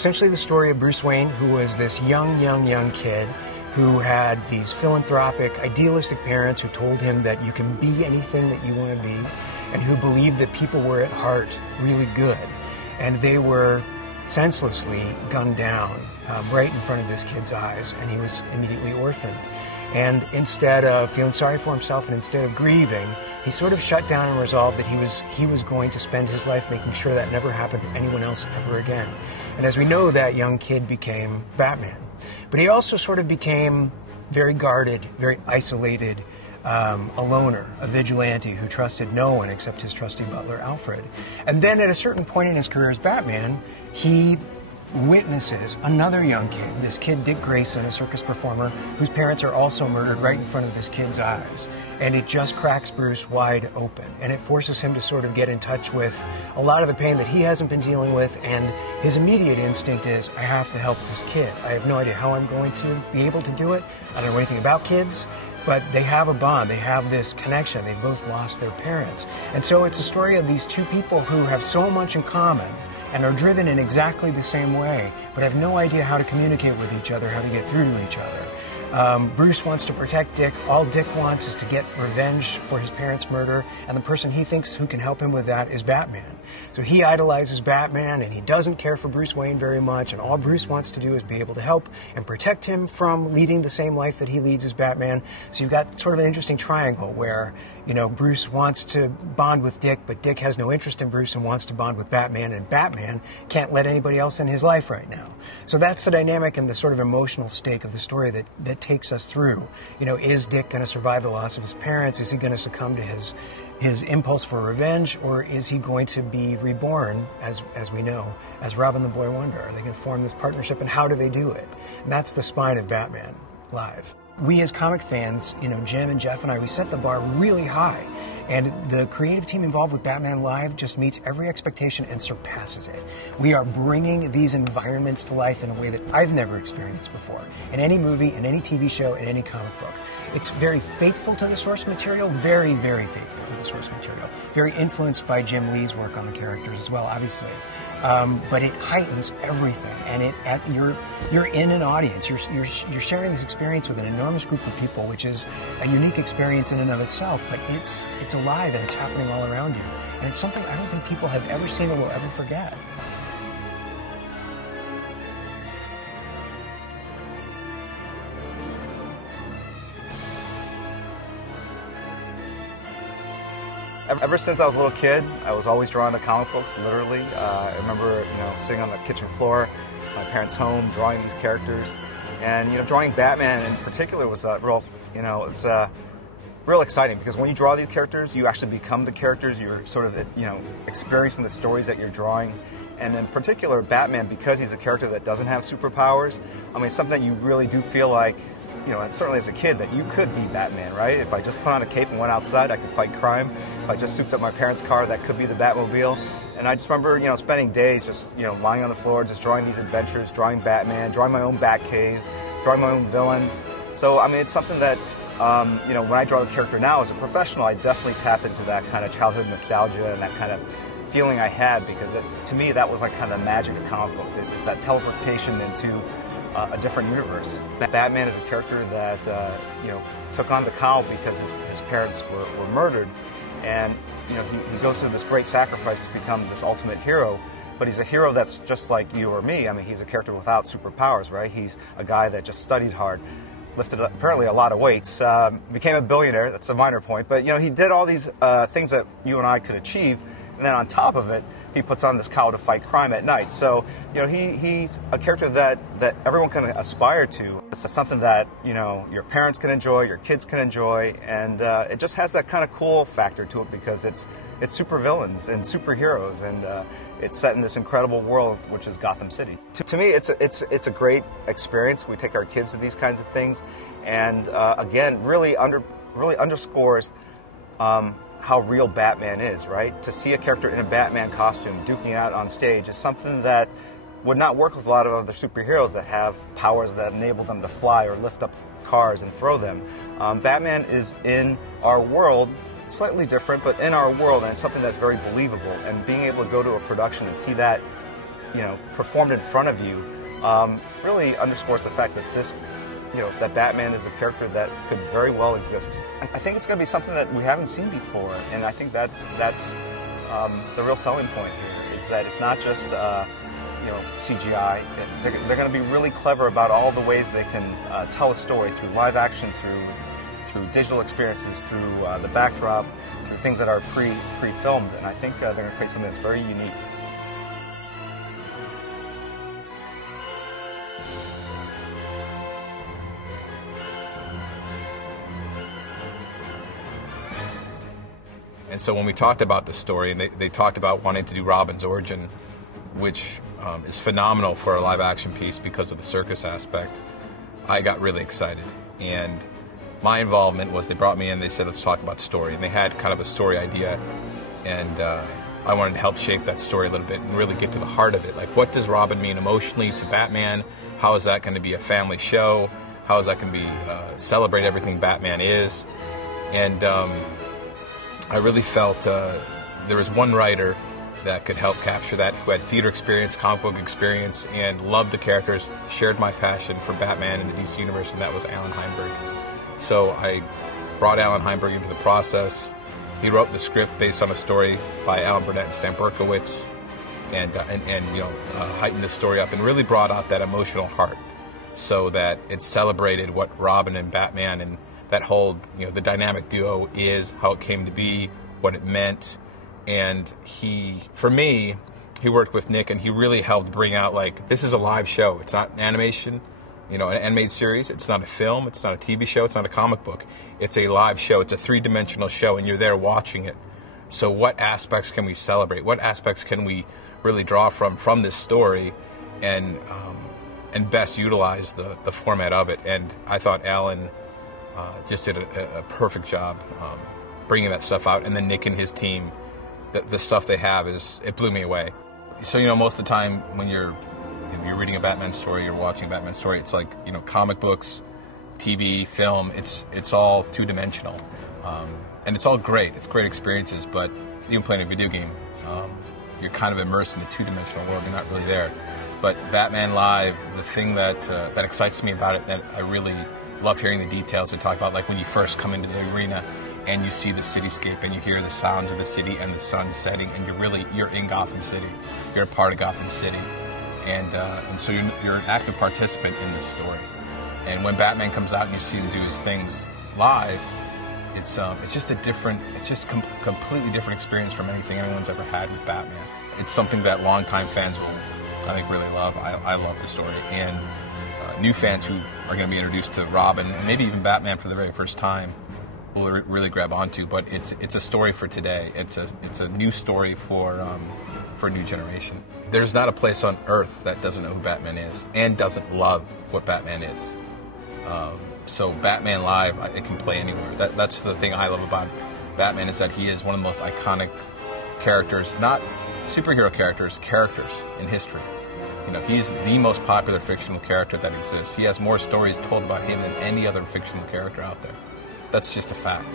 essentially the story of Bruce Wayne, who was this young kid who had these philanthropic, idealistic parents who told him that you can be anything that you want to be, and who believed that people were at heart really good. And they were senselessly gunned down right in front of this kid's eyes, and he was immediately orphaned. And instead of feeling sorry for himself and instead of grieving, he sort of shut down and resolved that he was going to spend his life making sure that never happened to anyone else ever again. And as we know, that young kid became Batman. But he also sort of became very guarded, very isolated, a loner, a vigilante who trusted no one except his trusty butler, Alfred. And then at a certain point in his career as Batman, he witnesses another young kid, this kid Dick Grayson, a circus performer, whose parents are also murdered right in front of this kid's eyes. And it just cracks Bruce wide open. And it forces him to sort of get in touch with a lot of the pain that he hasn't been dealing with. And his immediate instinct is, I have to help this kid. I have no idea how I'm going to be able to do it. I don't know anything about kids. But they have a bond, they have this connection, they both lost their parents. And so it's a story of these two people who have so much in common and are driven in exactly the same way, but have no idea how to communicate with each other, how to get through to each other. Bruce wants to protect Dick. All Dick wants is to get revenge for his parents' murder, and the person he thinks who can help him with that is Batman. So he idolizes Batman, and he doesn't care for Bruce Wayne very much, and all Bruce wants to do is be able to help and protect him from leading the same life that he leads as Batman. So you've got sort of an interesting triangle where, you know, Bruce wants to bond with Dick, but Dick has no interest in Bruce and wants to bond with Batman, and Batman can't let anybody else in his life right now. So that's the dynamic and the sort of emotional stake of the story that takes us through. You know, is Dick going to survive the loss of his parents? Is he going to succumb to his impulse for revenge, or is he going to be reborn, as we know, as Robin the Boy Wonder? Are they going to form this partnership, and how do they do it? And that's the spine of Batman Live. We as comic fans, you know, Jim and Geoff and I, we set the bar really high. And the creative team involved with Batman Live just meets every expectation and surpasses it. We are bringing these environments to life in a way that I've never experienced before, in any movie, in any TV show, in any comic book. It's very faithful to the source material, very, very faithful to the source material. Very influenced by Jim Lee's work on the characters as well, obviously. But it heightens everything, and you're in an audience. You're sharing this experience with an enormous group of people, which is a unique experience in and of itself. But it's alive and it's happening all around you, and it's something I don't think people have ever seen or will ever forget. Ever since I was a little kid, I was always drawn to comic books, literally. I remember, sitting on the kitchen floor, my parents' home, drawing these characters. And, drawing Batman in particular was it's real exciting, because when you draw these characters, you actually become the characters. You're sort of, experiencing the stories that you're drawing. And in particular, Batman, because he's a character that doesn't have superpowers, it's something that you really do feel like, certainly as a kid, that you could be Batman, right? If I just put on a cape and went outside, I could fight crime. If I just souped up my parents' car, that could be the Batmobile. And I just remember, spending days just, lying on the floor, just drawing these adventures, drawing Batman, drawing my own Batcave, drawing my own villains. So, it's something that, when I draw the character now as a professional, I definitely tap into that kind of childhood nostalgia and that kind of feeling I had, because to me, that was like kind of the magic of comic books. It's that teleportation into a different universe. Batman is a character that took on the cowl because his parents were murdered, and he goes through this great sacrifice to become this ultimate hero. But he's a hero that's just like you or me. He's a character without superpowers, right? He's a guy that just studied hard, lifted apparently a lot of weights, became a billionaire. That's a minor point, but he did all these things that you and I could achieve, and then on top of it, he puts on this cowl to fight crime at night. So, he's a character that everyone can aspire to. It's something that, your parents can enjoy, your kids can enjoy, and it just has that kind of cool factor to it, because it's supervillains and superheroes, and it's set in this incredible world, which is Gotham City. To me, it's a great experience. We take our kids to these kinds of things, and again, really underscores how real Batman is, right? To see a character in a Batman costume duking out on stage is something that would not work with a lot of other superheroes that have powers that enable them to fly or lift up cars and throw them. Batman is in our world, slightly different, but in our world, and it's something that's very believable. And being able to go to a production and see that performed in front of you, really underscores the fact that that Batman is a character that could very well exist. I think it's going to be something that we haven't seen before, and I think that's the real selling point here, is that it's not just CGI. They're going to be really clever about all the ways they can tell a story through live action, through digital experiences, through the backdrop, through things that are pre-filmed, and I think they're going to create something that's very unique. And so when we talked about the story, and they talked about wanting to do Robin's origin, which is phenomenal for a live-action piece because of the circus aspect, I got really excited. And my involvement was, they brought me in, they said, let's talk about story. And they had kind of a story idea, and I wanted to help shape that story a little bit and really get to the heart of it. Like, what does Robin mean emotionally to Batman? How is that going to be a family show? How is that going to be celebrate everything Batman is? And I really felt there was one writer that could help capture that, who had theater experience, comic book experience, and loved the characters, shared my passion for Batman and the DC Universe, and that was Allan Heinberg. So I brought Allan Heinberg into the process. He wrote the script based on a story by Alan Burnett and Stan Berkowitz, and heightened the story up and really brought out that emotional heart, so that it celebrated what Robin and Batman and that whole, the dynamic duo is, how it came to be, what it meant. And he worked with Nick, and he really helped bring out, like, this is a live show. It's not an animation, an animated series. It's not a film. It's not a TV show. It's not a comic book. It's a live show. It's a three-dimensional show, and you're there watching it. So what aspects can we celebrate? What aspects can we really draw from this story and best utilize the format of it? And I thought Alan just did a perfect job bringing that stuff out. And then Nick and his team, the stuff they have it blew me away. So, most of the time when you're reading a Batman story, you're watching a Batman story, it's like, comic books, TV, film, it's all two-dimensional. And it's all great. It's great experiences, but even playing a video game, you're kind of immersed in a two-dimensional world. You're not really there. But Batman Live, the thing that excites me about it, that I really love hearing the details they talk about, like when you first come into the arena and you see the cityscape and you hear the sounds of the city and the sun setting, and you're in Gotham City. You're a part of Gotham City. And so you're an active participant in this story. And when Batman comes out and you see him do his things live, it's just completely different experience from anything anyone's ever had with Batman. It's something that longtime fans will, I think, really love. I love the story. And new fans who are going to be introduced to Robin, and maybe even Batman for the very first time, will really grab onto. But it's a story for today. It's a new story for a new generation. There's not a place on Earth that doesn't know who Batman is and doesn't love what Batman is. So Batman Live, it can play anywhere. That's the thing I love about Batman, is that he is one of the most iconic characters, not superhero characters in history. He's the most popular fictional character that exists. He has more stories told about him than any other fictional character out there. That's just a fact.